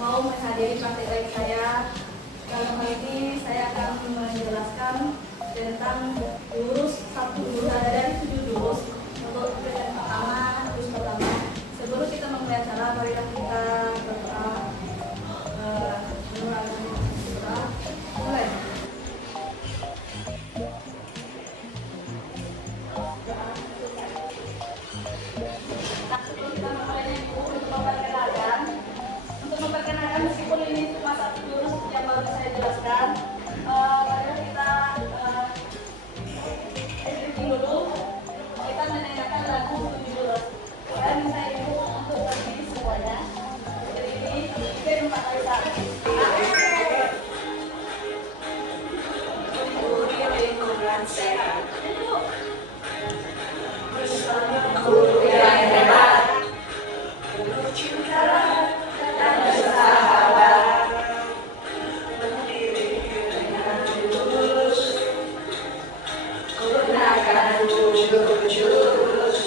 mau menghadiri praktek baik saya. Dalam hal ini saya akan menjelaskan tentang jurus ada dari 7 jurus untuk pelajaran pertama. Sebelum kita memulai acara, marilah kita berdoa. Mulai. Sebelum kita memulai untuk memperkenalkan meskipun ini cuma 1 jurus yang baru saya jelaskan, marilah kita dulu kita mendengarkan lagu 7 jurus. Saya minta ibu untuk berdiri semuanya. Berdiri, 4 kali satu. Guru yang hebat, guru cinta dan bersahabat, berdiri dengan lurus, gunakan jurus.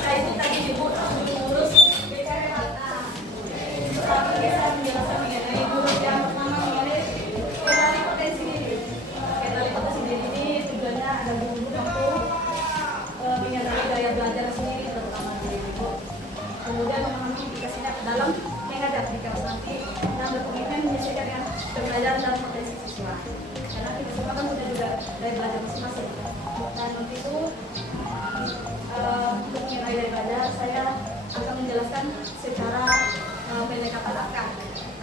Nah, itu tadi ibu jurus bicara mata. Sekarang saya menjelaskan mengenai jurus yang pertama mengenai kendali potensi diri. Kendali potensi diri ini tujuannya ada guru mampu menyadari gaya belajar sendiri terutama diri ibu. Kemudian memahami implikasinya dalam menghadapi di kelas nanti dan berkomitmen menyesuaikan dengan pembelajaran dan potensi siswa. Karena kita semua kan sudah juga dari belajar masing-masing. Dan untuk itu untuk mengenai dari belajar saya akan menjelaskan secara pendekatan akar.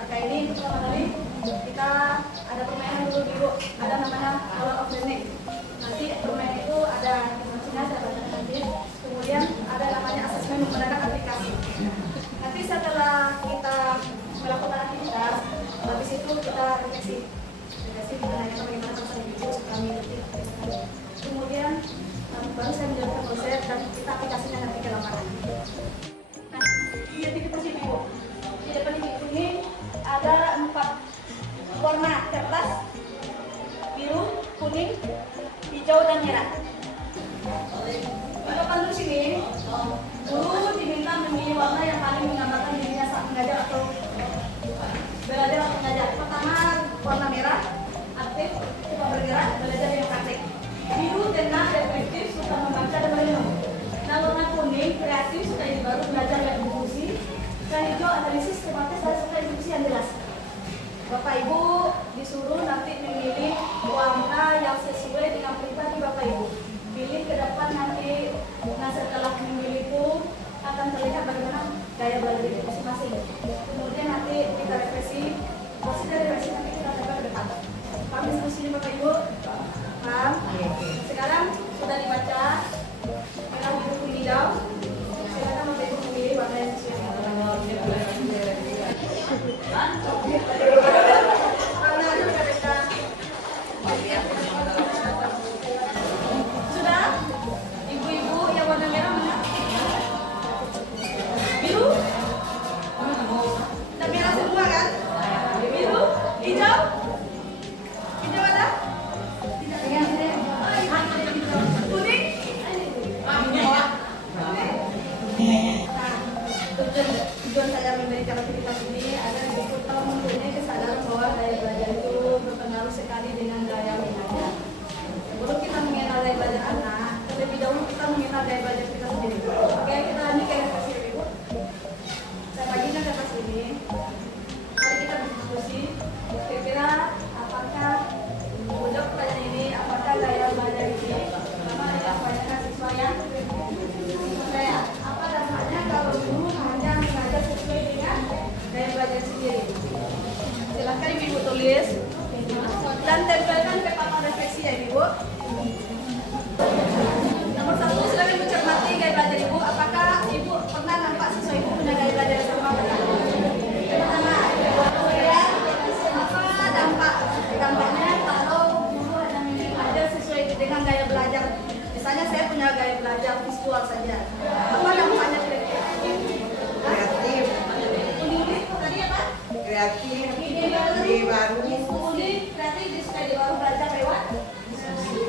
Akar ini pertama kali kita ada permainan dulu ibu, ada namanya color of the name. Nanti permainan itu ada informasinya saya baca nanti. Kemudian ada namanya asesmen menggunakan aplikasi. Nanti setelah kita melakukan aktivitas, habis itu kita refleksi kita nanya bagaimana perasaan ibu setelah mengikuti. Kemudian baru saya menjelaskan konsep dan kita aplikasinya nanti ke lapangan. Nah, identifikasi ibu. Di depan ibu ini ada 4 warna kertas: biru, kuning, hijau, dan merah. Di depan sini, guru diminta memilih warna yang paling menggambarkan dirinya saat mengajar atau belajar atau mengajar. Pertama, warna merah, aktif, suka bergerak, belajar yang praktik. Biru, tenang, reflektif, suka membaca dan merenung. Nah, warna kuning, kreatif, suka ide baru, belajar yang diskusi. Dan hijau, analisis, tematis, dan suka diskusi yang jelas. Bapak Ibu disuruh nanti memilih warna yang sesuai dengan pribadi Bapak Ibu. Pilih ke depan nanti. Nah, setelah memilih itu akan terlihat bagaimana gaya belajar itu masing-masing. Kemudian nanti kita refleksi. Proses dari refleksi nanti kita coba ke depan. Paham diskusinya Bapak Ibu? Paham? Sekarang sudah dibaca merah, biru, kuning, hijau. Sekarang Bapak Ibu memilih warna yang sesuai dengan sudah? Ibu-ibu yang warna merah mana? Biru? Udah merah semua kan? Biru? Hijau? Hijau ada? Kuning? Tujuan saya memberikan aktivitas ini agar ibu tahu mempunyai kesadaran bahwa gaya belajar itu berpengaruh sekali dengan gaya mengajar. Sebelum kita mengenal gaya belajar anak, terlebih dahulu kita mengenal gaya belajar kita sendiri. Oke, kita lanjut ke refleksi ibu. Saya bagikan kertas ini. Mari kita berdiskusi. Kira-kira apakah untuk pertanyaan ini, apakah gaya belajar ini pertama adalah kebanyakan siswa yang saya apa dampaknya kalau guru hanya mengajar sesuai dengan gaya belajar sendiri. Silahkan ibu tulis dan tempelkan ke papan refleksi ya ibu. Nomor 1, silakan ibu cermati gaya belajar ibu. Apakah ibu pernah nampak siswa ibu punya gaya belajar yang sama? Pertama, kemudian apa dampaknya kalau guru hanya mengajar sesuai dengan gaya belajar? Misalnya saya punya gaya belajar visual saja. Apa dampaknya kira-kira? Kreatif. Kuning tadi apa? Kreatif. Ide baru. Kuning kreatif disukai ide baru belajar lewat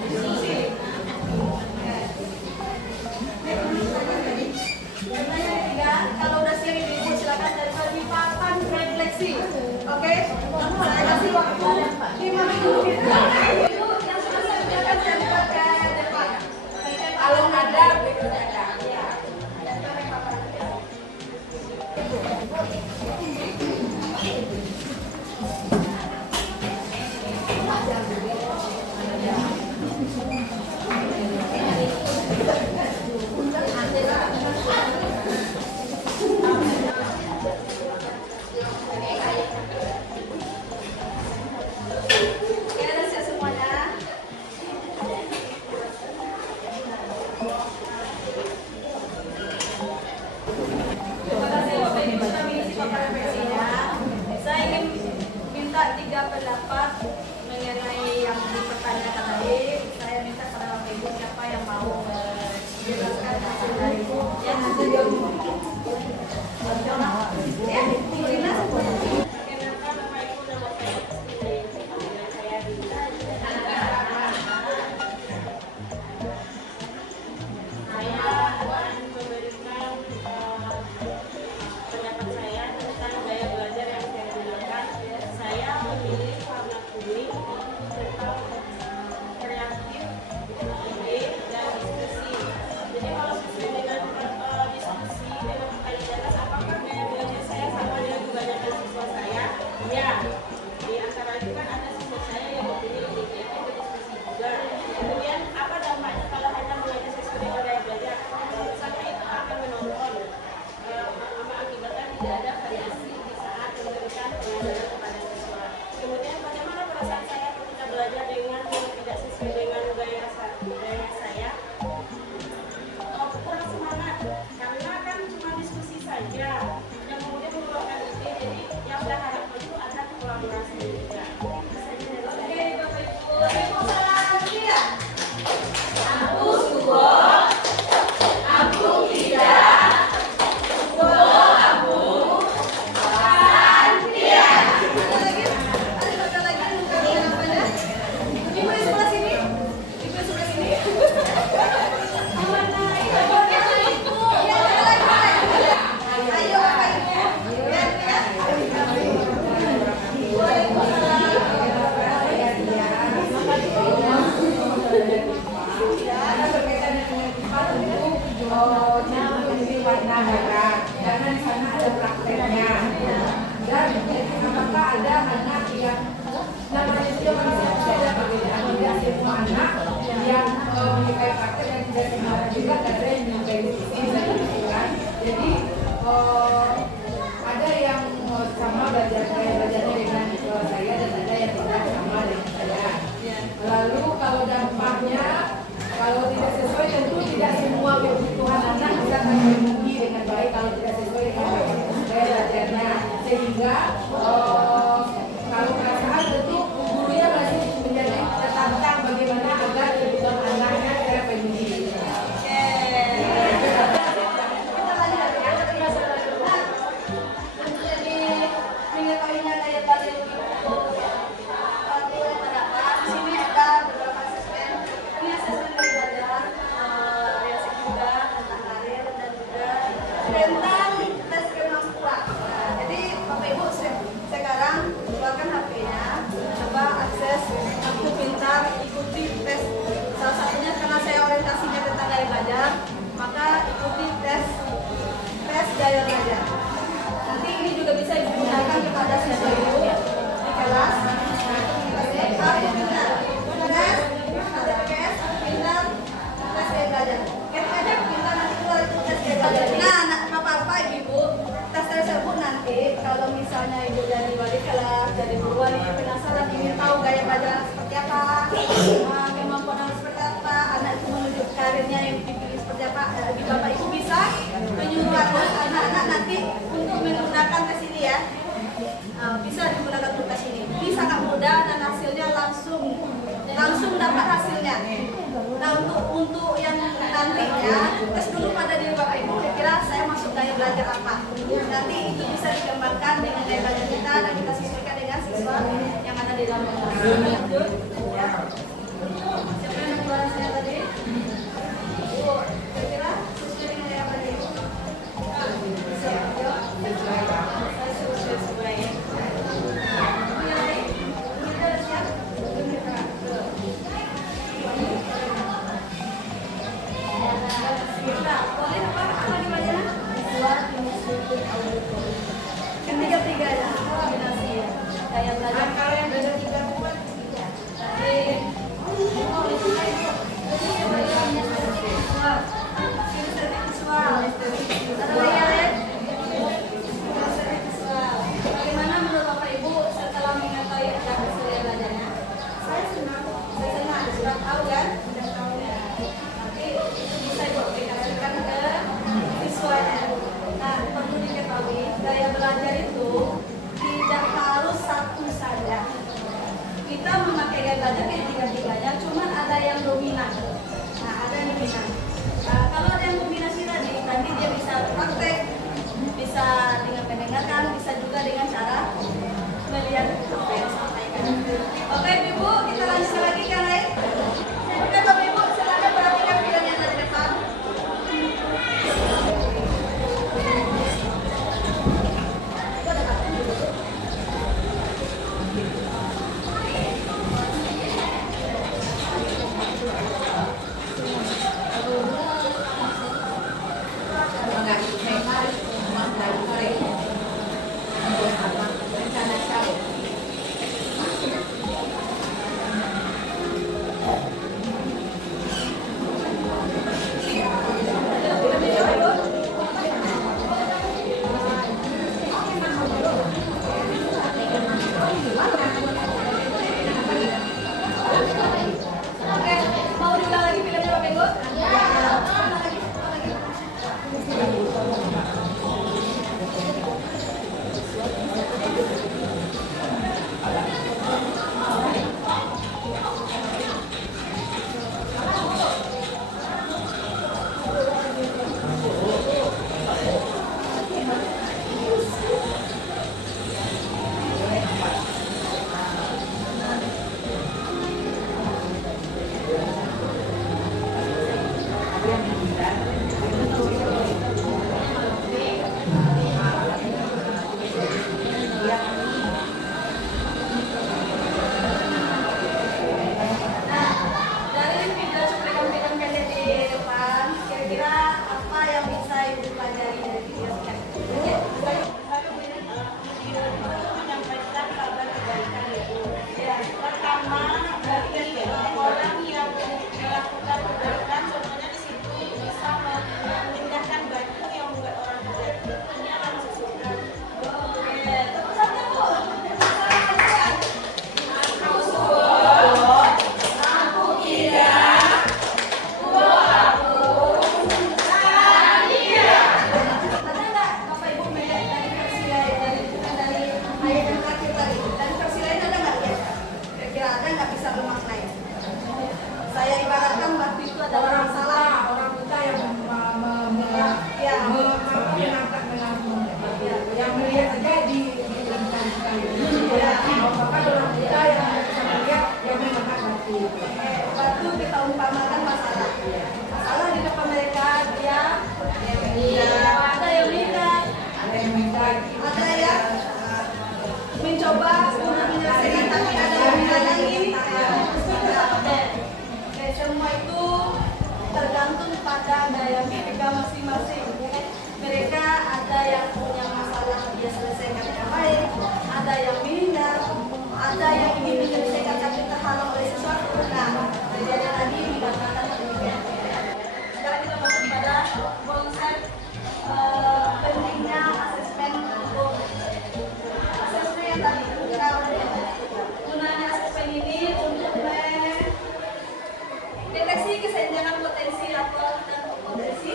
diskusi. Yang ketiga, kalau udah siap ibu silakan cari papan ekspresi. Oke, saya kasih waktu 5 menit. Yang sudah saya ucapkan jangan ke depan. Kalau ada, begitu ada. Ya. Saya ingin minta 3 pendapat mengenai yang dipertanyakan tadi. Saya minta pada Bapak Ibu siapa yang mau menjelaskan hasil dari ya. Ya, Rina. Kenapa Bapak Ibu nama saya pilih panggilan saya Dinda? Saya akan memberikan pendapat saya tentang gaya belajar yang saya gunakan. Saya memilih warna kuning tentang kreatif, ide, dan diskusi. Jadi kalau sesuai dengan diskusi dengan pertanyaan apakah gaya belajar saya sama dengan kebanyakan siswa saya? Ya, di antara itu kan ada siswa saya yang mempunyai ide kreatif berdiskusi juga. Kemudian apa dampaknya kalau hanya mengajar sesuai dengan gaya belajar? Misalnya itu akan menonton, mengakibatkan tidak ada variasi di saat memberikan pengajaran kepada siswa. Kemudian bagaimana perasaan saya ketika belajar dengan yang tidak sesuai dengan gaya saya? Kurang semangat karena kan cuma diskusi saja yang kemudian mengeluarkan ide, jadi yang berharap itu ada kolaborasi juga. Itu saja dari saya. Oke, Bapak Ibu. Ibu salah tidak? Ada lagi yang bukan namanya. Ibu di sebelah sini. Ibu di sebelah sini. Ayo Bapak Ibu. Lihat ya. Warna merah, karena di sana ada prakteknya. Dan apakah ada anak yang namanya juga manusia ada perbedaan, tidak semua anak yang menyukai praktek dan tidak semua anak juga ada yang menyukai diskusi, kan? Jadi ada yang sama belajarnya dengan saya dan ada yang tidak sama dengan saya. Lalu kalau dampaknya, kalau tidak sesuai tentu tidak semua kebutuhan anak bisa terpenuhi dengan baik kalau tidak sesuai dengan gaya belajarnya. Sehingga kalau perasaan tentu gurunya masih menjadi tertantang bagaimana agar kebutuhan anaknya terpenuhi. Tentang tes kemampuan. Nah, jadi Bapak Ibu sekarang keluarkan HP-nya, coba akses Aku Pintar, ikuti tes. Salah satunya karena saya orientasinya tentang gaya belajar, maka ikuti tes gaya belajar. Nanti ini juga bisa digunakan kepada siswa ibu di kelas. Aku Pintar, tes, PPS, Pintar, tes gaya belajar. Ketik aja Pintar nanti keluar itu tes gaya belajar. Nah, Bapak Ibu, tes tersebut nanti kalau misalnya ibu jadi wali kelas, jadi guru wali penasaran ingin tahu gaya belajar seperti apa, kemampuan anak seperti apa, anak itu menuju karirnya yang dipilih seperti apa, Bapak Ibu bisa menyuruh anak-anak nanti untuk menggunakan tes ini ya. Bisa digunakan untuk tes ini. Ini sangat mudah dan hasilnya langsung dapat hasilnya. Nah untuk yang nantinya tes dulu pada diri Bapak Ibu, kira-kira saya masuk gaya belajar apa. Nanti itu bisa dikembangkan dengan gaya belajar kita dan kita sesuaikan dengan siswa yang ada di dalam kelas. Lanjut. Ya. Siapa yang keluar saya tadi? Bu, kira-kira sesuai dengan gaya belajar Ibu? Bisa. Yuk. Saya sesuai. gaya belajar. Kalau yang beda 3 bulan tidak. Bagaimana menurut Bapak Ibu setelah mengetahui ada keseluruhan belajarnya? Saya senang. Saya senang, sudah tahu kan? Sudah tahu ya. Nanti itu bisa diaplikasikan ke siswanya. Nah, perlu diketahui gaya belajar itu tidak harus satu saja. Kita memakai gaya belajar kayak tiga-tiganya, cuman ada yang dominan. Nah, ada yang dominan. Nah, kalau ada yang dominasi tadi, nanti dia bisa praktek, bisa dengan mendengarkan, bisa juga dengan cara melihat apa yang disampaikan. Oke, Ibu, kita lanjut lagi kan, Ray? Oke, Bapak Ibu, silakan perhatikan video yang ada di depan. Oke, mau diulang lagi filmnya Bapak Ibu? Nah, dari video cuplikan-cuplikan pendek di depan, kira-kira apa yang bisa Ibu pelajari dari video singkat? Video itu menyampaikan kabar kebaikan itu. Pertama, bagi orang yang melakukan kebaikan, contohnya di situ bisa memindahkan batu yang membuat orang terjatuh. Ini akan sesuatu. Oke, tepuk tangan, Bu. Ada nggak Bapak Ibu melihat dari versi lain, dari ayat yang terakhir tadi? Dari versi lain ada nggak ya? Kira-kira ada nggak bisa bermaknai? Saya ibaratkan waktu itu ada orang salah. Orang kita yang melihat, Ya. mengangkat yang melihat saja diberikan sekali. Bahkan orang kita yang bisa melihat yang mengangkat batu. Batu kita umpamakan masalah. Masalah di depan mereka dia ada yang minta, Ada yang minta, ada yang mencoba untuk menyelesaikan tapi ada yang menghalangi. Oke, semua itu tergantung pada daya mereka masing-masing. Ya kan? Mereka ada yang punya masalah dia selesaikan dengan baik, ada yang minder, ada yang ingin menyelesaikan tapi terhalang oleh sesuatu. Nah, kejadian tadi dikatakan demikian. Sekarang kita masuk pada konsep pentingnya asesmen untuk asesmen yang tadi. Gunanya asesmen ini untuk deteksi kesenjangan potensi rapor dan potensi.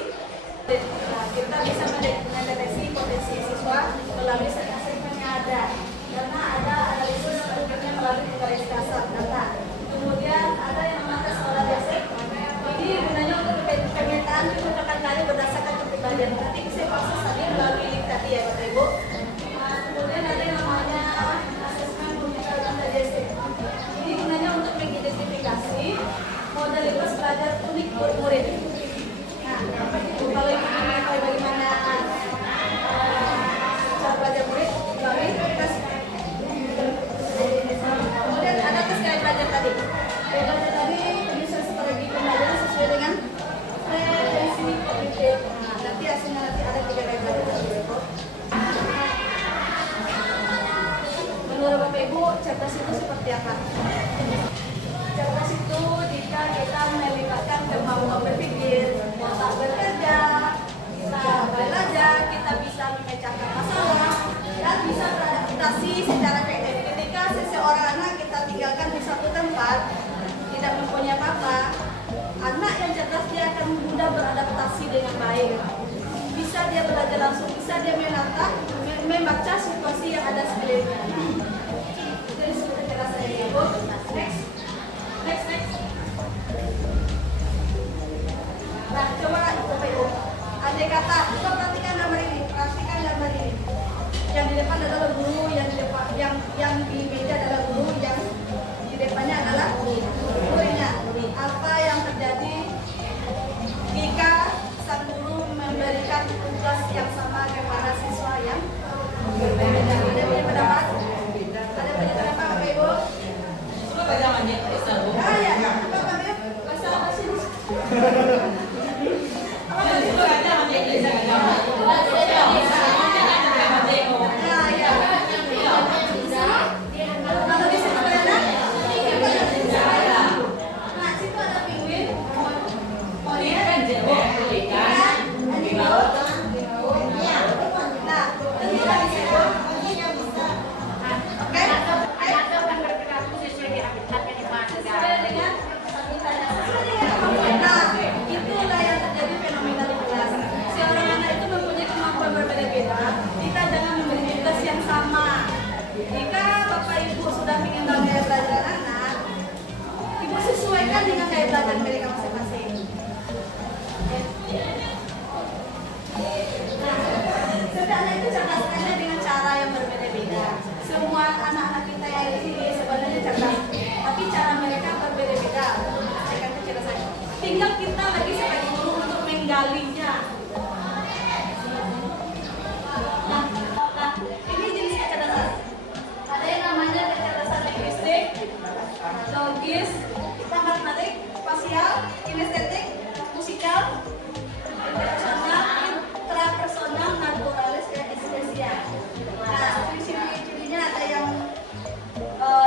Nah, kita bisa mendeteksi potensi siswa melalui asesmen yang ada, karena ada analisis berikutnya melalui garis dasar data. Kemudian ada yang namanya skala basic. Ini gunanya untuk pemetaan kecocokan nilai berdasarkan kepribadian. Nanti saya proses tadi melalui link tadi ya Bapak Ibu. Nah, kemudian ada yang namanya Ibu, cerdas itu seperti apa? Cerdas itu jika kita melibatkan kemampuan berpikir, otak bekerja, kita belajar, kita bisa memecahkan masalah, dan bisa beradaptasi secara efektif. Ketika seseorang anak kita tinggalkan di satu tempat, tidak mempunyai apa-apa, anak yang cerdas dia akan mudah beradaptasi dengan baik. Bisa dia belajar langsung, bisa dia membaca situasi yang ada sekelilingnya. Itu disebut kecerdasan yang Ibu. Next. Nah, coba Ibu. Andai kata, kita perhatikan gambar ini. Yang di depan adalah guru, yang di meja adalah guru, yang di depannya adalah muridnya. Apa yang terjadi jika sang guru memberikan tugas yang sama kepada siswa yang berbeda? Ada punya pendapat? Ada punya pendapat Bapak Ibu? Ah ya, apa Pak Ibu? Bahasa sini. Apa Pak Ibu? Nah, ya. Kalau di situ berada, nah, situ ada pinguin, monyet, ikan, anjing laut. Nah, tentulah di situ. Oke? Sesuai dengan habitatnya. Nah, itulah yang terjadi fenomena di kelas. Seorang anak itu mempunyai kemampuan berbeda-beda. Kita jangan memberi tugas yang sama. Jika Bapak Ibu sudah mengenal gaya belajar anak, Ibu sesuaikan dengan gaya belajar mereka masing-masing. Nah, setiap anak itu cerdaskannya dengan cara yang berbeda-beda. Semua anak-anak kita yang ada di sini sebenarnya cerdas, tapi cara mereka berbeda-beda. Mereka kecerdasan. Tinggal kita lagi sebagai guru untuk menggalinya. Nah, ini jenis kecerdasan. Ada yang namanya kecerdasan linguistik, logis, matematik, spasial, kinestetik, musikal, interpersonal, intrapersonal, naturalis, dan spesial. Nah, ciri-cirinya ada yang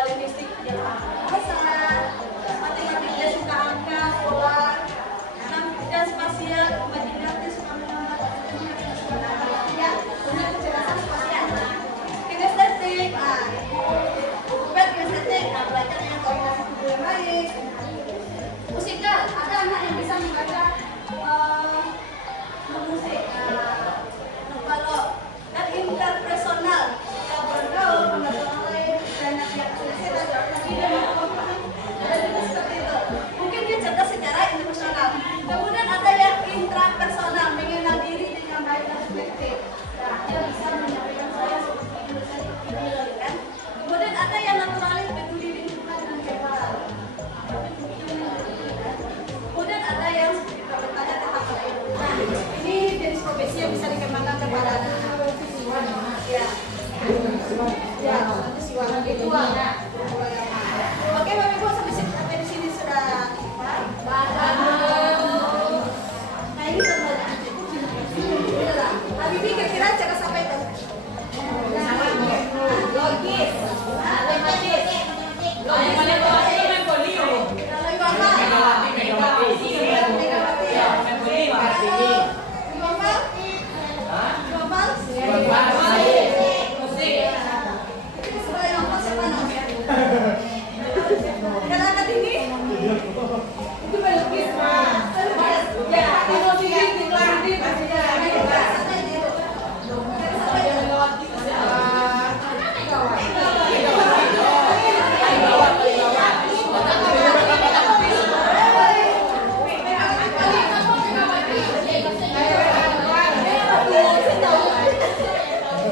linguistik dia bahasa, matematik dia suka angka, pola, dan spasial, imajinatif, suka menambah, ya, punya kecerdasan spasial. Kinestetik, kinestetik, belajar dengan koordinasi tubuh yang baik. Musikal, ada anak yang bisa membaca musik. Kalau dan interpersonal, yang bergaul, mengatur orang lain, dan yang selesai tidak ada juga seperti itu. Mungkin dia cerdas secara interpersonal. Kemudian ada yang intrapersonal, mengenal diri dengan baik dan efektif. Nah, dia bisa menyampaikan saya seperti ini, kan? Kemudian ada yang naturalis, peduli lingkungan dan kehidupan. Kemudian ada yang seperti bertanya tentang hal lain. Nah, ini jenis profesi yang bisa dikembangkan kepada anak-anak. Ya, nanti siwak nanti tua. Oke, Bapak Ibu sampai di sini sudah. Nah, ini terbanyak. Inilah. Habibie kira-kira cara sampai itu. Logis.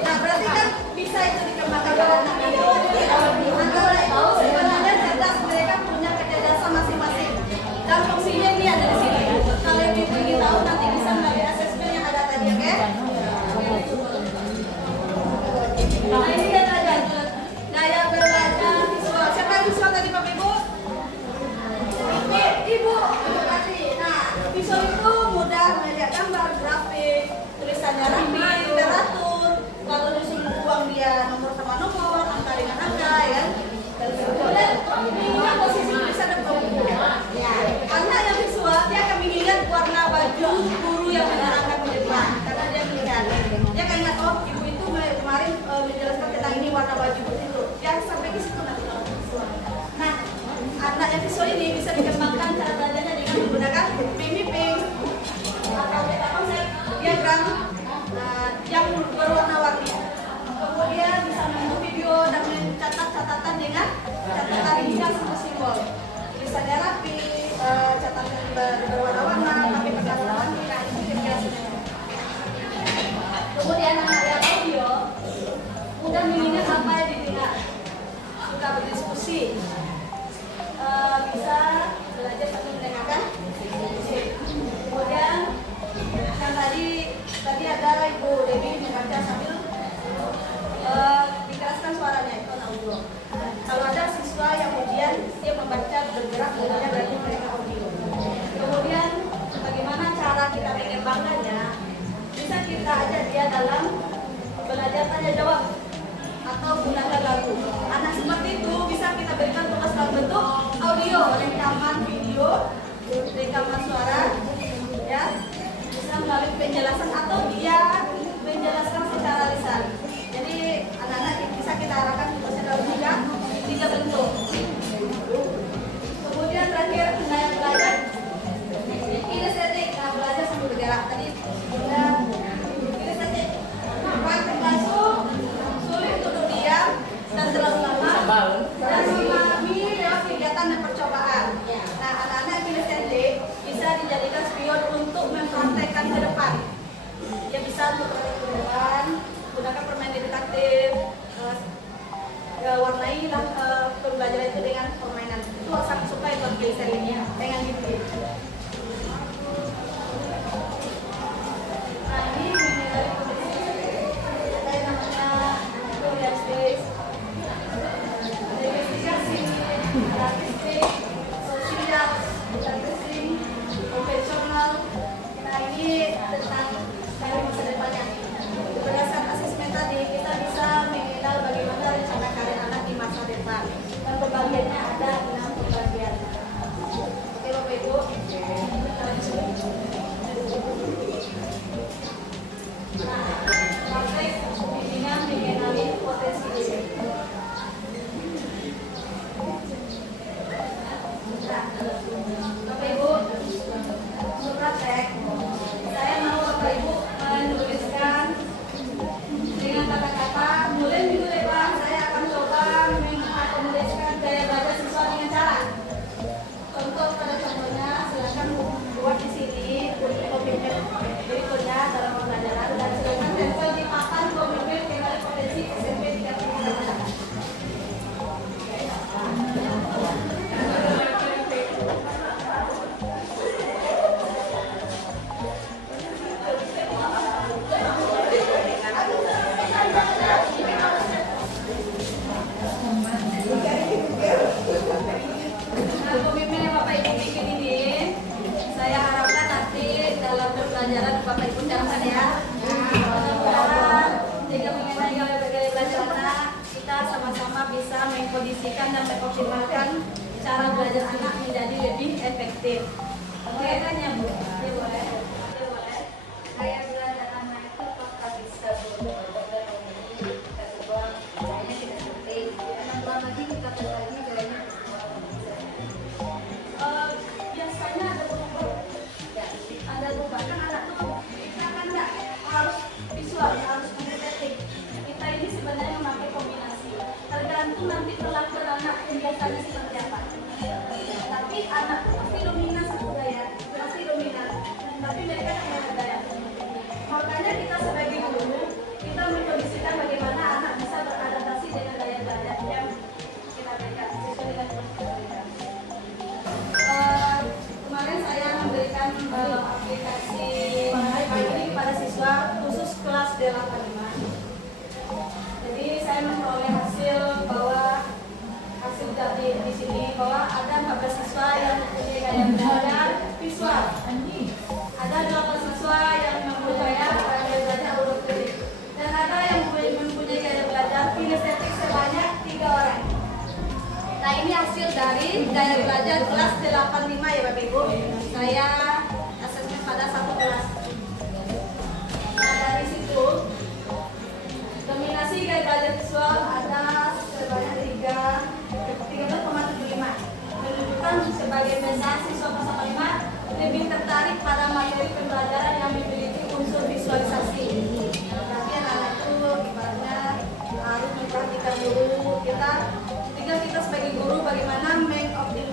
Nah, berarti kan bisa itu dikembangkan ke anak itu. Antara itu sebenarnya cerdas, mereka punya kecerdasan masing-masing. Dan fungsinya ini ada di sini. Kalau ibu ingin tahu nanti bisa melalui asesmen yang ada tadi, oke? Nah, ini dia belajar. Daya belajar visual. Siapa yang visual tadi, Bapak Ibu? Ibu tadi. Nah, visual itu mudah melihat gambar, grafik, tulisannya rapi, teratur. Kalau disuruh buang dia nomor sama nomor, angka dengan angka, ya. small. Tulisannya rapi, catatan berwarna-warna, tapi pendalaman nah ini kira-kira sebenarnya. Kemudian anak yang audio, udah mengingat apa yang didengar, suka berdiskusi, bisa belajar sambil mendengarkan diskusi. Kemudian kan tadi ada Ibu Dewi membaca sambil dikeraskan suaranya, itu anak audio. Kalau ada siswa yang kemudian dia membaca bergerak dengannya berarti mereka audio. Kemudian bagaimana cara kita mengembangkannya? Bisa kita ajak dia dalam belajar tanya jawab atau gunakan lagu. Anak seperti itu bisa kita berikan tugas dalam bentuk audio, rekaman video, rekaman suara, ya, bisa melalui penjelasan atau dia menjelaskan secara lisan. Jadi anak-anak bisa kita arahkan tugasnya dalam tiga bentuk. Kemudian terakhir gaya belajar. Kinestetik, belajar sambil bergerak. Tadi sudah kinestetik. Praktik langsung, sulit untuk diam dan terlalu lama, dan memahami lewat kegiatan dan percobaan. Nah, anak-anak kinestetik bisa dijadikan spion untuk mempraktekkan ke depan. Dia bisa untuk ke depan, gunakan permainan edukatif, warnailah pembelajaran itu dengan permainan. Itu sangat suka itu ini dengan gitu. Nah, ini dari kompetisi ada yang namanya Korean Space, ada investigasi, ada artistik, sosial, marketing, profesional. Nah, ini tentang dari masa depannya. Berdasarkan asesmen tadi, kita bisa mengenal bagaimana rencana karir anak di masa depan. Dan pembagiannya ada 6 pembagian. Oke Bapak Ibu. Nah, praktek bimbingan mengenali potensi diri. Nah, Bapak Ibu, untuk praktek, saya mau Bapak Ibu menuliskan dengan kata-kata, mulai minggu depan saya akan coba mengakomodasikan gaya belajar siswa dengan cara. Contoh pada contohnya, silakan buat di sini komitmen berikutnya dalam pembelajaran dan silakan tempel di papan komitmen mengenai potensi SMP 3. Nah, komitmen yang Bapak Ibu bikin ini, saya harapkan nanti dalam pembelajaran Bapak Ibu catat ya. Mudah-mudahan jika mengenai gaya belajar anak, kita sama-sama bisa mengkondisikan dan mengoptimalkan cara belajar anak menjadi lebih efektif. Oke kan ya Bu? Ya boleh. Ya boleh. Gaya belajar anak itu apakah bisa berubah-ubah ini? Kita ubah, gayanya tidak seperti. Anak lagi kita lagi gayanya. Biasanya ada berubah, ya, ada berubah kan anak tuh kita kan nggak harus visual, harus kinestetik. Kita ini sebenarnya memakai kombinasi, tergantung nanti perlakuan anak biasanya seperti apa. Tapi anak tuh pasti dominan satu gaya, pasti dominan, tapi mereka punya gaya. Makanya kita sebagai guru, kita mengkondisikan bagaimana anak bisa beradaptasi dengan gaya belajar yang kita berikan sesuai dengan kebutuhan. Kemarin saya memberikan aplikasi ini kepada siswa khusus kelas 85. Jadi saya memperoleh hasil dari di sini bahwa ada 14 siswa yang mempunyai gaya belajar visual. Ada 8 siswa yang mempunyai gaya belajar auditorik. Dan ada yang mempunyai gaya belajar kinestetik sebanyak 3 orang. Nah, ini hasil dari gaya belajar kelas 85 ya Bapak Ibu. Saya asesmen pada satu kelas. Nah, dari situ dominasi gaya belajar visual ada sebanyak 13,75. Menunjukkan sebagai besar siswa kelas 85 lebih tertarik pada materi pembelajaran yang memiliki unsur visualisasi. Berarti anak-anak itu ibaratnya harus memperhatikan dulu kita sebagai guru bagaimana mengoptimalkan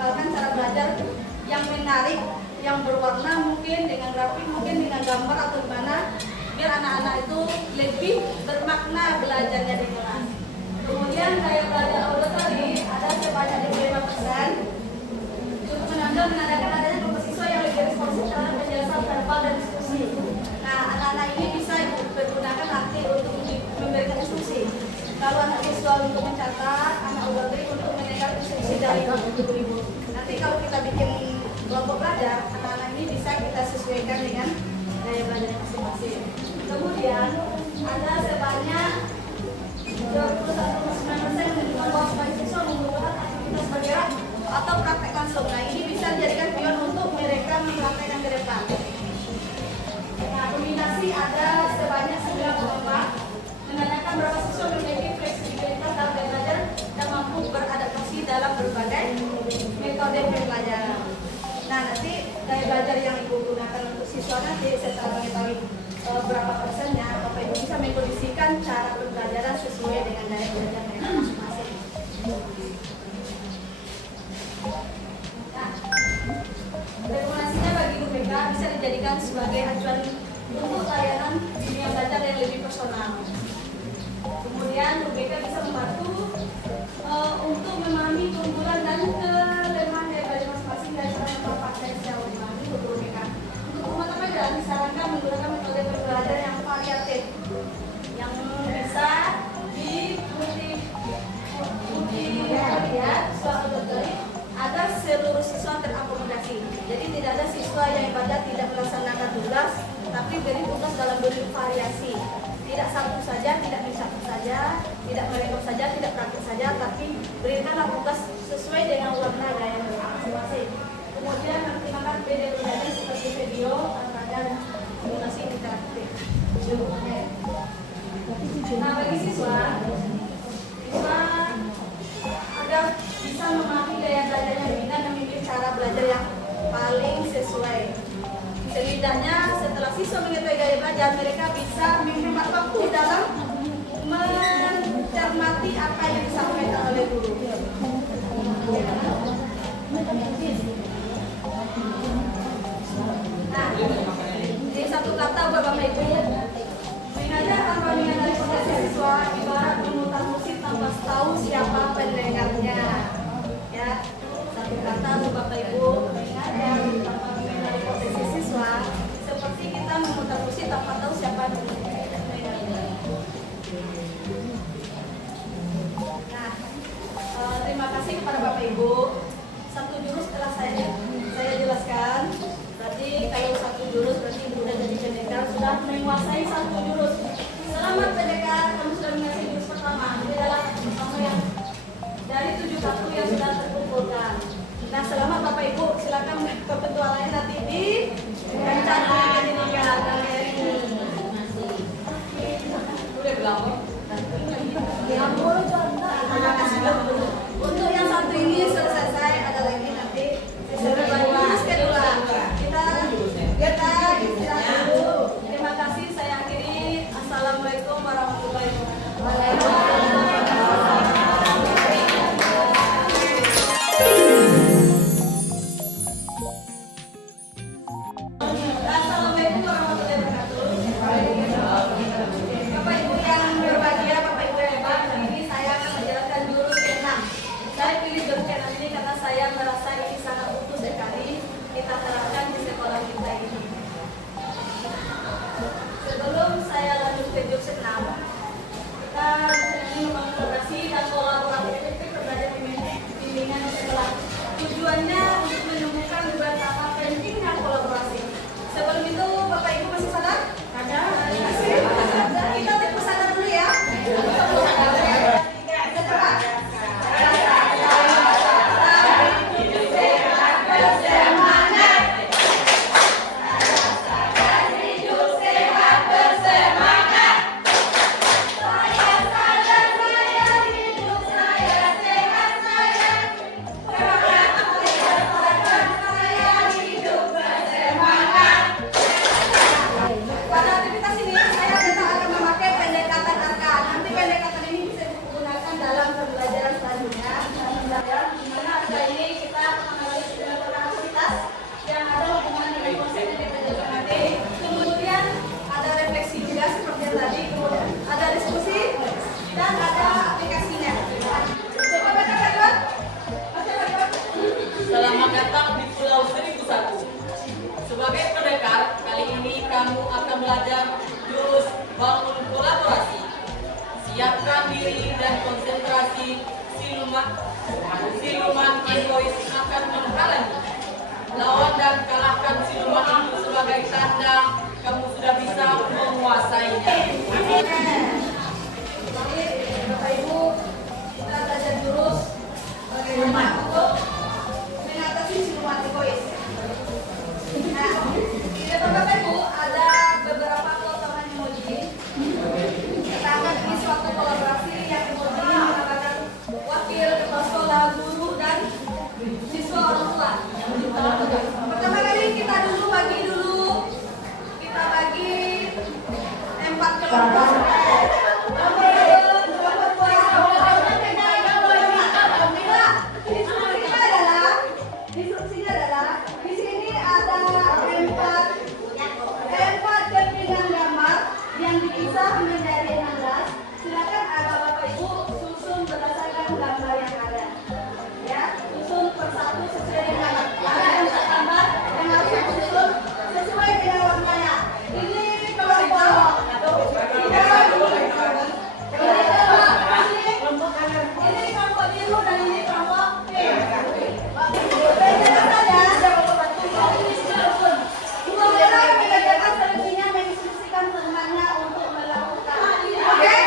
menarik, yang berwarna mungkin dengan grafik, mungkin dengan gambar atau gimana, biar anak-anak itu lebih bermakna belajarnya di kelas. Kemudian gaya belajar auditory ada sebanyak 25% untuk menandakan adanya kelompok siswa yang lebih responsif terhadap penjelasan verbal dan diskusi. Nah, anak-anak ini bisa bergunakan nanti untuk memberikan instruksi. Kalau anak visual untuk mencatat, anak auditory untuk mendengar instruksi dari ibu-ibu. Nanti kalau kita bikin kelompok belajar, anak-anak ini bisa kita sesuaikan dengan gaya belajar masing-masing. Kemudian ada sebanyak 21,9% menunjukkan bahwa sebagai siswa membutuhkan aktivitas bergerak atau praktek langsung. Nah, ini bisa dijadikan pion untuk mereka mempraktekkan ke depan. Nah, dominasi ada sebanyak 9,4, menandakan berapa siswa memiliki fleksibilitas dalam belajar dan mampu beradaptasi dalam berbagai metode pembelajaran. Nah, nanti gaya belajar yang ibu gunakan untuk siswa nanti setelah mengetahui berapa persennya, Bapak Ibu bisa mengkondisikan cara pembelajaran sesuai dengan gaya belajar mereka masing-masing. Nah, rekomendasinya bagi UPK bisa dijadikan sebagai acuan untuk layanan dunia belajar yang lebih personal. Kemudian UPK bisa membantu untuk memahami keunggulan dan kelemahan gaya belajar masing-masing dan cara memanfaatkan secara optimal untuk UPK. Untuk rumah tangga disarankan menggunakan metode pembelajaran yang variatif, yang bisa agar seluruh siswa terakomodasi. Jadi tidak ada siswa yang ibadah tidak melaksanakan tugas, tapi beri tugas dalam bentuk variasi. Tidak satu saja, tidak satu saja, tidak merekod saja, tidak praktik saja, tapi berikanlah tugas sesuai dengan warna gaya masing-masing. Kemudian pertimbangkan video belajar seperti video, dan simulasi interaktif. Nah, bagi siswa agar bisa memahami gaya belajarnya dengan memilih cara belajar yang paling sesuai. Setidaknya setelah siswa mengetahui gaya belajar, mereka bisa menghemat waktu dalam mencermati apa yang disampaikan oleh guru. Nah, di satu kata Bapak Ibu, mengajar tanpa mengenali potensi siswa ibarat memutar musik tanpa tahu siapa pendengarnya. Ya, satu kata Bapak Ibu, mengajar tanpa mengenali potensi siswa seperti kita memutar musik tanpa tahu siapa pendengarnya. Nah, terima kasih kepada Bapak Ibu. Satu jurus telah saya jelaskan. Berarti kalau satu jurus berarti sudah jadi pendekar, sudah menguasai satu jurus. Selamat pendekar, kamu sudah menguasai jurus pertama. Ini adalah kamu yang dari 7 kartu yang sudah terkumpulkan. Nah, selamat Bapak Ibu, silakan kepetualannya nanti di rencana pendidikan KRI. Udah berapa? Untuk yang satu ini selesai, ada lagi nanti jurus kedua. Kita istirahat dulu. Terima kasih, saya akhiri. Assalamualaikum warahmatullahi wabarakatuh. konsentrasi siluman egois akan menghalangi. Lawan dan kalahkan siluman itu sebagai tanda kamu sudah bisa menguasainya. Jadi Bapak Ibu, kita belajar jurus bagaimana untuk mengatasi siluman egois. Nah, di depan Bapak Ibu ada beberapa potongan emoji. Kita akan isi suatu kolaborasi yang emoji mengatakan wakil kepala sekolah, guru, dan siswa orang tua. Pertama kali kita bagi empat kelompok. Instruksinya adalah di sini ada empat kepingan gambar yang dipisah menjadi 16. Silakan Bapak Ibu susun berdasarkan gambar yang ada. Ya, susun persatu sesuai dengan gambar yang harus disusun sesuai dengan warnanya. Ini kelompok. Ini kelompok biru dan ini kelompok pink. Dua orang mengerjakan seleksinya menginstruksikan temannya untuk melakukan. Oke?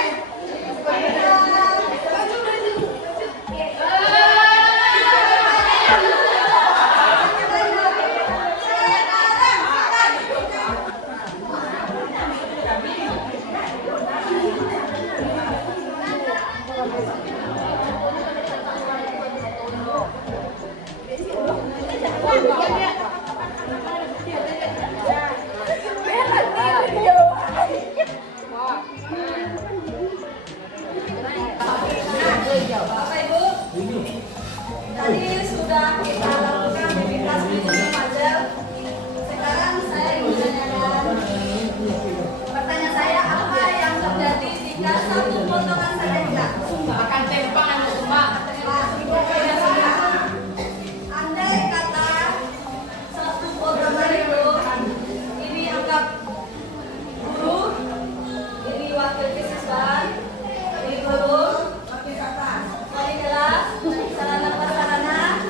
Bapak Ibu, tadi sudah kita lakukan aktivitas bikin puzzle. Sekarang saya ingin menanyakan, pertanyaan saya, apa yang terjadi jika satu potongan saja hilang? Akan tempangan semua. Andai kata satu potongan itu, ini anggap guru, ini wakil siswa, ini guru, wali kelas, sarana prasarana,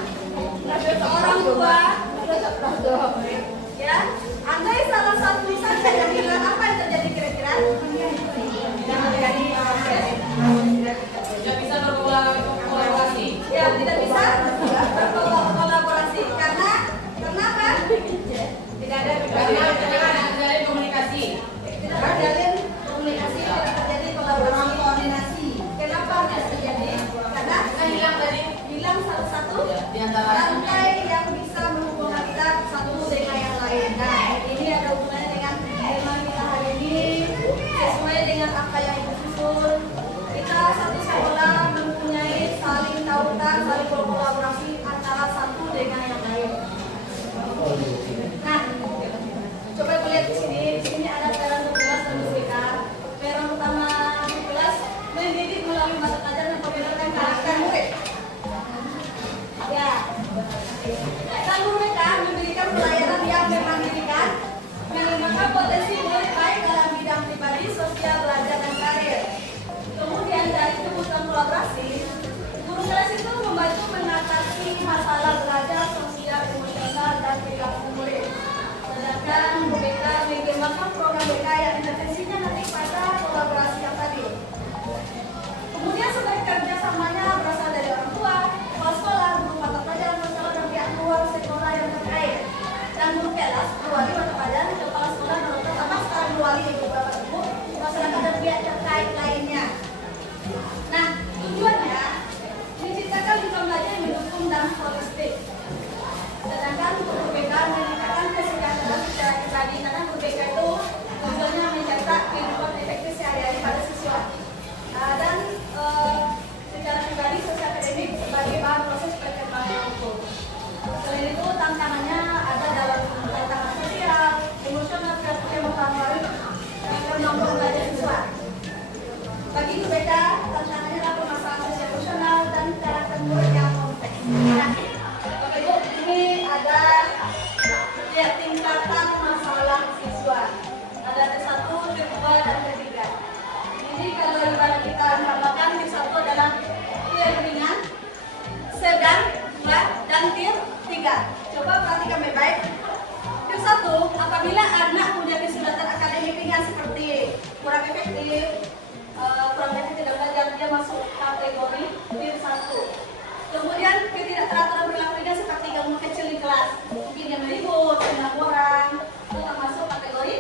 Kemudian ketidakteraturan perilakunya seperti gangguan kecil di kelas, mungkin yang meribut, mengganggu orang, itu termasuk kategori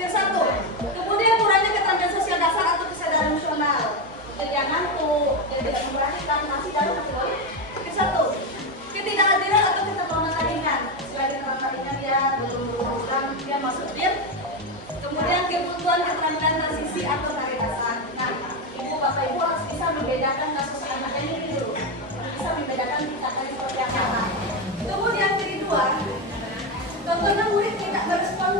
yang satu. Kemudian kurangnya keterampilan sosial dasar atau kesadaran emosional, jadi yang ngantuk, jadi tidak memperhatikan, masih dalam kategori yang satu. Ketidakhadiran atau keterlambatan ringan, selain keterlambatan ringan dia berulang, dia masuk diam. Kemudian kebutuhan keterampilan transisi atau kecerdasan. Nah, ibu bapak ibu harus bisa membedakan kasus anak ini dulu, bisa membedakan tindakan seperti apa. Kemudian kedua, contohnya murid tidak merespon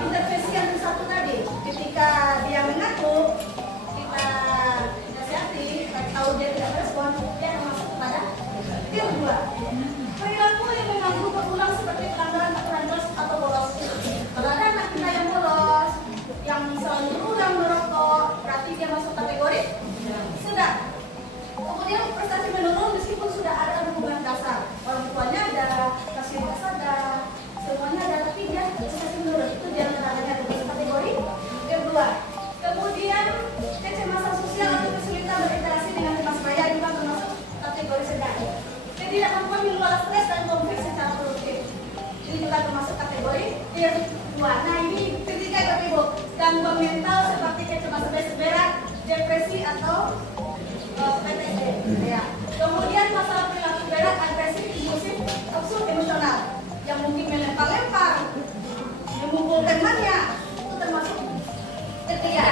intervensi yang satu tadi. Ketika dia mengaku, kita nasihati, kita tahu dia tidak merespon, dia akan masuk kepada yang kedua. Perilaku yang mengganggu berulang seperti pelanggaran aturan kelas atau bolos. Kalau ada anak kita yang bolos, yang selalu berulang merokok, berarti dia masuk kategori sedang. Kemudian prestasi menurun meskipun sudah ada dukungan dasar. Orang tuanya ada, fasilitas ada, semuanya ada, tapi dia prestasi menurun. Itu dia namanya kategori kedua. Kemudian kecemasan sosial atau kesulitan berinteraksi dengan teman sebaya juga termasuk kategori sedang. Ketidakmampuan mengelola stres dan konflik secara produktif. Ini juga termasuk kategori kedua. Nah ini ketiga Bapak Ibu, gangguan mental seperti kecemasan berat, depresi atau PTSD. Ya. Kemudian masalah perilaku berat, agresif, impulsif, absurd, emosional, yang mungkin melempar-lempar, memukul temannya, itu termasuk ketiga.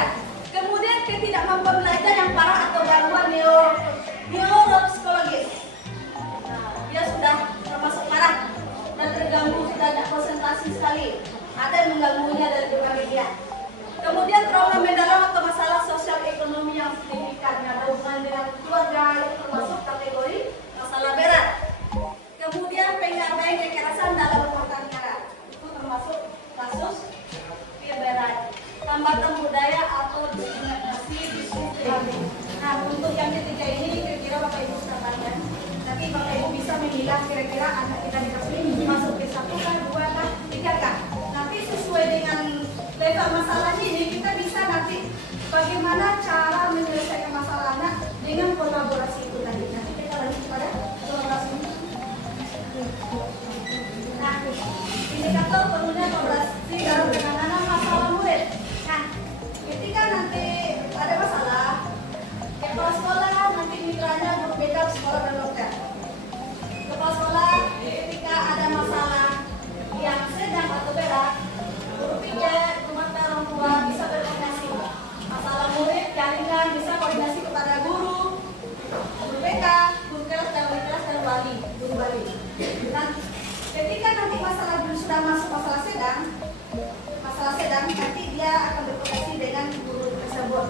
Kemudian ketidakmampuan belajar yang parah atau gangguan neuropsikologis. Dia sudah termasuk parah dan terganggu, sudah tidak konsentrasi sekali. Ada yang mengganggunya dari berbagai pihak. Kemudian trauma mendalam atau masalah sosial ekonomi yang signifikan, ada hubungan dengan keluarga, yang termasuk kategori masalah berat. Kemudian pengabaian kekerasan dalam rumah tangga, itu termasuk kasus berat. Hambatan budaya atau diskriminasi diskriminasi. Nah untuk yang ketiga ini kira-kira Bapak Ibu sudah pandang. Tapi Bapak Ibu bisa memilah kira-kira anak kita di kelas ini masuk ke 1 kah, 2 kah, 3 kah. Nanti sesuai dengan level masalahnya ini kita bisa nanti bagaimana cara menyelesaikan masalah anak dengan kolaborasi itu tadi. Nanti kita lanjut pada kolaborasi. Nah, indikator perlunya kolaborasi dalam penanganan masalah murid. Nah, ketika nanti ada masalah, kepala sekolah nanti mitranya berbeda sekolah dan dokter. Kepala sekolah ketika ada masalah yang sedang atau berat, guru piket, rumah orang tua bisa berkoordinasi. Masalah murid, jaringan bisa koordinasi kepada guru BK, guru kelas dan wali kelas dan wali, guru wali. Dan ketika nanti masalah sudah masuk masalah sedang nanti dia akan berkoordinasi dengan guru tersebut.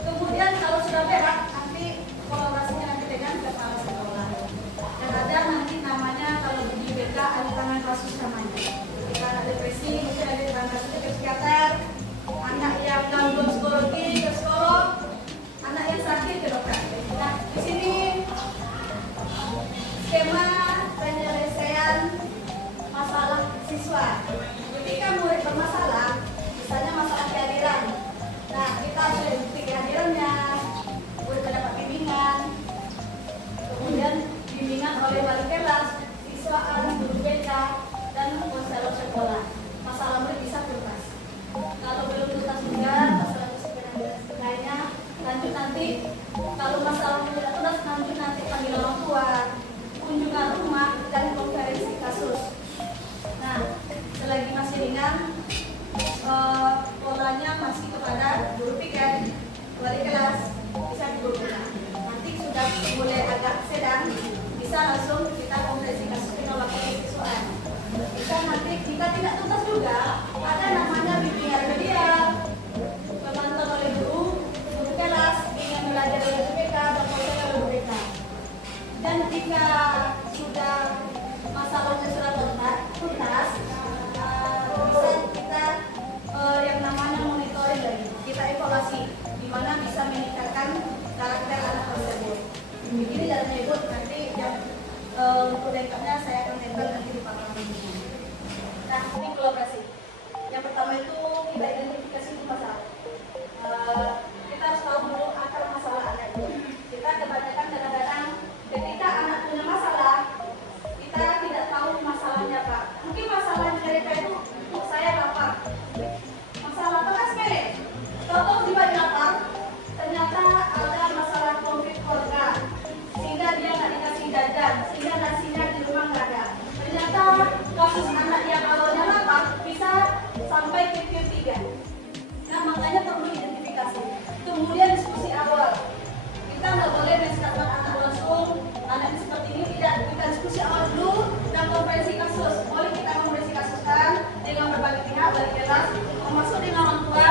Kemudian kalau sudah berat nanti kolaborasinya nanti dengan kepala sekolah. Dan ada nanti namanya kalau di BK ada tangan kasus namanya. Kita ada depresi, mungkin ada tangan kasus ke psikiater, anak yang gangguan psikologi ke psikolog, anak yang sakit ke dokter. Nah di sini skema penyelesaian masalah siswa. Ketika murid bermasalah, misalnya masalah kehadiran, nah kita harus bukti kehadirannya, murid mendapat bimbingan, kemudian bimbingan oleh wali kelas, siswaan, guru BK, dan konselor sekolah. Masalah murid bisa tuntas. Kalau belum tuntas juga, masalah lainnya lanjut nanti. Kalau masalah murid tidak tuntas, lanjut nanti panggilan orang tua, kunjungan rumah, dan konferensi kasus. Nah, selagi masih ringan, polanya masih kepada guru piket, wali kelas, bisa dihubungkan. Nanti sudah mulai agak sedang, bisa langsung kita konferensi kasus penolak siswaan. Bisa nanti kita tidak tuntas juga, ada namanya bimbingan remedial, pemantauan oleh guru kelas, bimbingan belajar oleh guru BK, dan konselor oleh guru BK. Dan jika sudah masalahnya sudah tuntas, bisa kita yang namanya monitoring lagi, kita evaluasi di mana bisa meningkatkan karakter anak tersebut. Begini dalamnya Ibu, nanti yang untuk lengkapnya saya akan tempel nanti di papan ini. Nah, ini kolaborasi. Yang pertama itu kita identifikasi itu masalah. Kita harus tahu dulu akar masalah anak itu. Kita kebanyakan kadang-kadang ketika boleh misalkan anak langsung anaknya seperti ini, tidak, kita diskusi awal dulu dan konferensi kasus. Boleh kita konferensi kasuskan dengan berbagai pihak, dari kelas, termasuk dengan orang tua.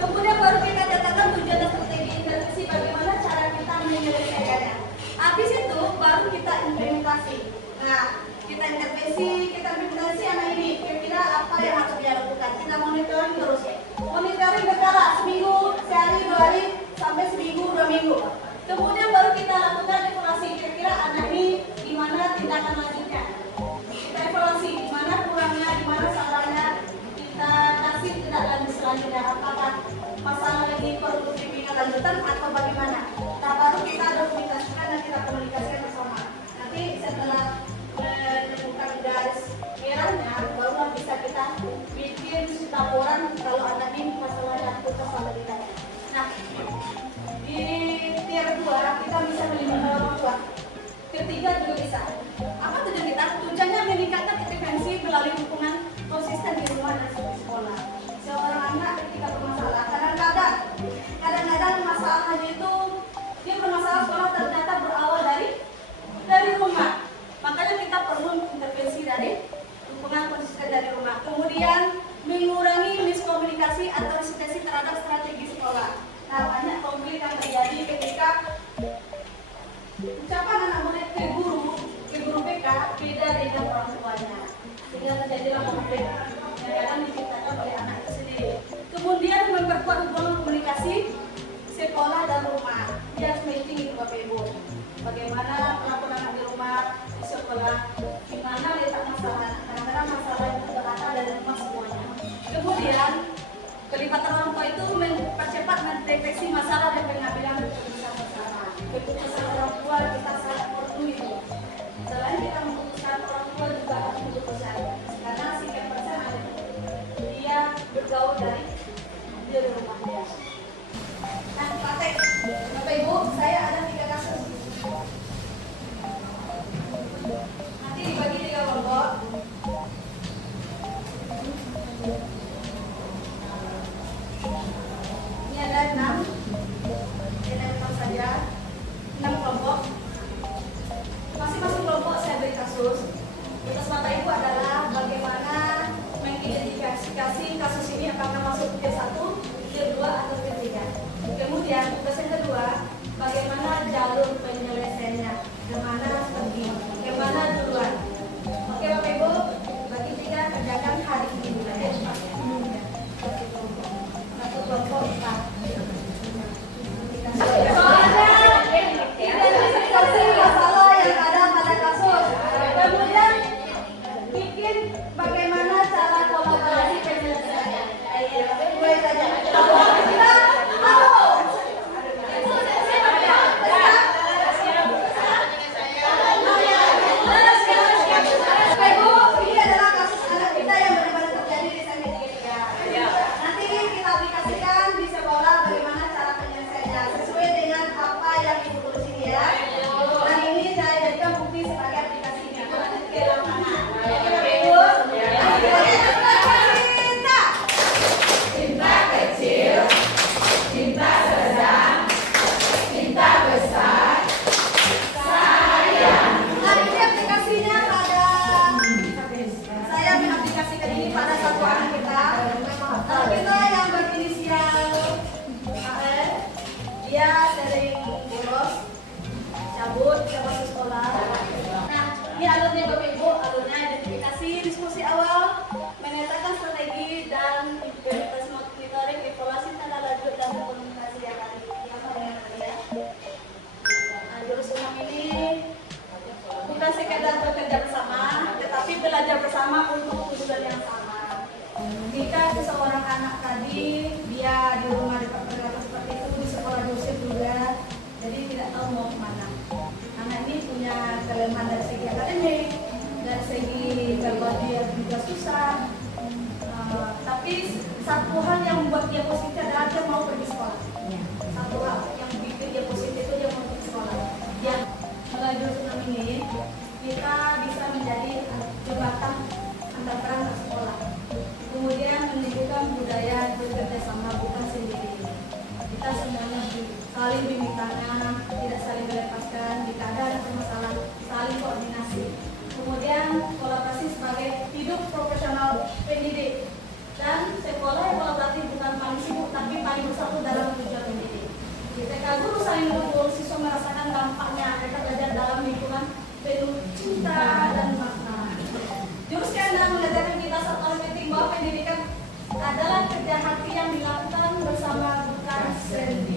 Kemudian baru kita katakan tujuan dan strategi intervensi, bagaimana cara kita menyelesaikannya. Habis itu baru kita implementasi. Nah, kita implementasi anak ini. Kira-kira apa yang harus dia lakukan? Kita monitoring terus. Monitoring berkala, seminggu, sehari, 2 hari, sampai seminggu, 2 minggu. Kemudian baru kita lakukan evaluasi. Kira-kira anak ini gimana tindakan lanjutnya. Kita evaluasi di mana kurangnya, di mana salahnya. Kita kasih tindak lanjut selanjutnya. Apakah masalah ini perlu bimbingan lanjutan atau bagaimana? Nah, baru kita dokumentasikan dan kita komunikasikan bersama. Nanti setelah menemukan garis merahnya, barulah bisa kita bikin laporan kalau anak ini masalahnya itu masalah kita. Nah, di tier 2 kita bisa melindungi orang tua. Ketiga juga bisa. Apa tujuan kita? Tujuannya meningkatkan intervensi melalui dukungan konsisten di rumah dan sekolah. Seorang anak ketika bermasalah, kadang-kadang masalahnya itu dia bermasalah sekolah ternyata berawal dari rumah. Makanya kita perlu intervensi dari dukungan konsisten dari rumah. Kemudian mengurangi miskomunikasi atau resistensi terhadap strategi sekolah. Nah, banyak konflik yang terjadi ketika ucapan anak murid ke guru BK beda dengan orang tuanya, sehingga terjadilah konflik yang kadang diciptakan oleh anak itu sendiri. Kemudian memperkuat hubungan komunikasi sekolah dan rumah. Dia harus meeting itu Bapak Ibu. Bagaimana pelakuan anak di rumah, di sekolah, di mana letak masalah. Kadang-kadang masalah itu berasal dari rumah semuanya. Kemudian pelibatan orang tua itu mempercepat mendeteksi masalah dan pengambilan keputusan bersama. Keputusan orang tua kita sangat perlu itu. Selain kita memutuskan, orang tua juga harus memutuskan. Karena sikap persen dia bergaul dari rumahnya. Nah, praktek. Bapak Ibu, saya ada 3 kasus. Nanti dibagi 3 kelompok. Ini ada 6. Ini ada saja 6 kelompok. Masing-masing kelompok saya beri kasus. Tugas Bapak Ibu adalah bagaimana mengidentifikasi kasus ini apakah masuk tier 1, tier 2 atau tier 3. Kemudian tugas yang kedua, bagaimana jalur penyelesaiannya, kemana pergi, kemana duluan. Oke Bapak Ibu, bagi 3 kerjakan hari ini dulu ya. Satu kelompok 4. Soalnya identifikasi masalah yang ada pada kasus. Kemudian bikin bagaimana cara kolaborasi penyelesaiannya. Mulai saja. Belajar bersama untuk tujuan yang sama. Jika seseorang anak tadi dia di rumah diperlakukan seperti itu, di sekolah dosen juga, jadi tidak tahu mau kemana. Anak ini punya kelemahan dari segi akademik, dari segi verbal dia juga susah. Tapi satu hal yang membuat dia positif adalah dia mau pergi sekolah. Satu hal yang bikin dia positif itu dia mau pergi sekolah. Ya, melalui senam ini kita bisa menjadi jembatan antar perangkat sekolah. Kemudian menunjukkan budaya bekerja sama, bukan sendiri. Kita semuanya saling bimbing tangan, tidak saling dampaknya mereka belajar dalam lingkungan penuh cinta dan makna. Jurus ke-6 mengajarkan kita satu hal penting bahwa pendidikan adalah kerja hati yang dilakukan bersama bukan sendiri.